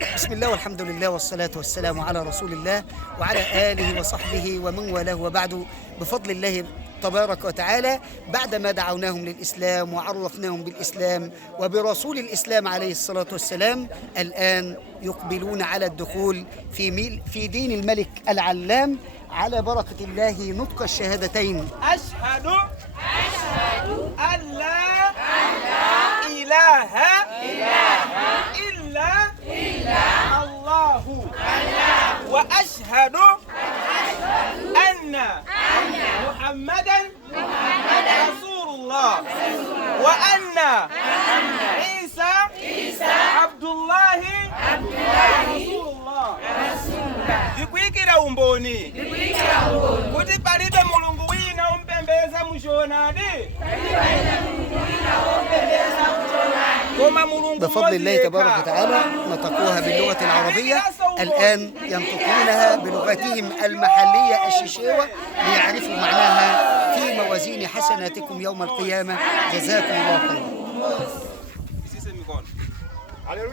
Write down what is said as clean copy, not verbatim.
بسم الله والحمد لله والصلاة والسلام على رسول الله وعلى آله وصحبه ومن والاه، وبعد. بفضل الله تبارك وتعالى، بعدما دعوناهم للإسلام وعرفناهم بالإسلام وبرسول الإسلام عليه الصلاة والسلام، الآن يقبلون على الدخول في دين الملك العلام على بركة الله. نطق الشهادتين: أشهد أن لا إله إلا الله وأشهد أن محمدا رسول الله وأن عيسى عبد الله رسول الله. Ndikuikira umboni kuti palibe mulungu wina umpembeza mushonadi koma mulungu بفضل الله تبارك وتعالى نطقوها باللغة العربية، الآن ينطقونها بلغتهم المحلية الشيشيوة ليعرفوا معناها في موازين حسناتكم يوم القيامة. جزاكم الله خيرا.